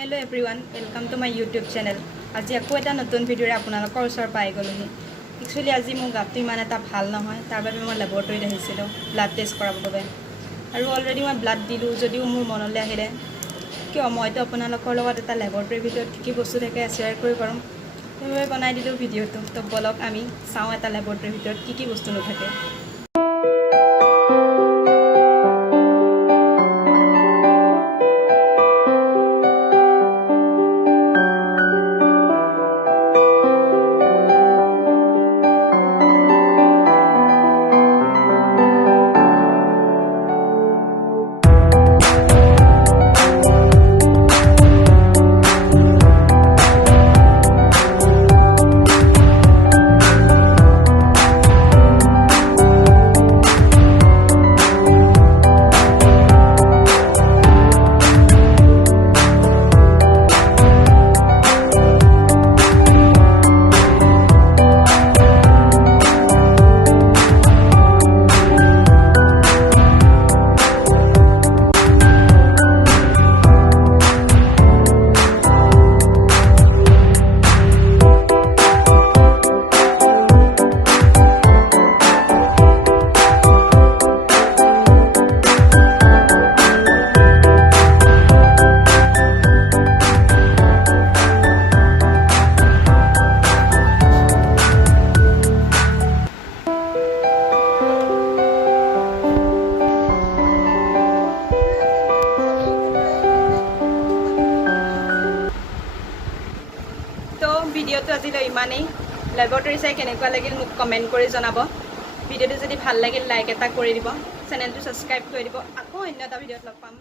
Hello everyone, welcome to my YouTube channel. আজি আকৌ এটা নতুন ভিডিঅ'ৰে আপোনালোকৰ ওচৰ পাই গ'লোহি। একচুৱেলি আজি মোৰ গাটো ইমান এটা ভাল নহয়, তাৰ বাবে মই ল্যাবৰেটৰীত আহিছিলোঁ ব্লাড টেষ্ট কৰাবৰ বাবে। আৰু অলৰেডি মই ব্লাড দিলোঁ যদিও মোৰ মনলৈ আহিলে কিয় মইতো আপোনালোকৰ লগত এটা ল্যাবৰেটৰীৰ ভিতৰত কি বস্তু থাকে শ্বেয়াৰ কৰিব পাৰোঁ। সেইবাবে বনাই দিলোঁ ভিডিঅ'টো। তো বলক আমি চাওঁ এটা ল্যাবৰেটৰীৰ ভিতৰত কি বস্তু নাথাকে। ভিডিঅ'টো আজিলৈ ইমানেই। ল্যাবৰেটৰী চাই কেনেকুৱা লাগিল মোক কমেণ্ট কৰি জনাব। ভিডিঅ'টো যদি ভাল লাগিল লাইক এটা কৰি দিব, চেনেলটো ছাবস্ক্ৰাইব কৰি দিব। আকৌ অন্য এটা ভিডিঅ'ত লগ পাম।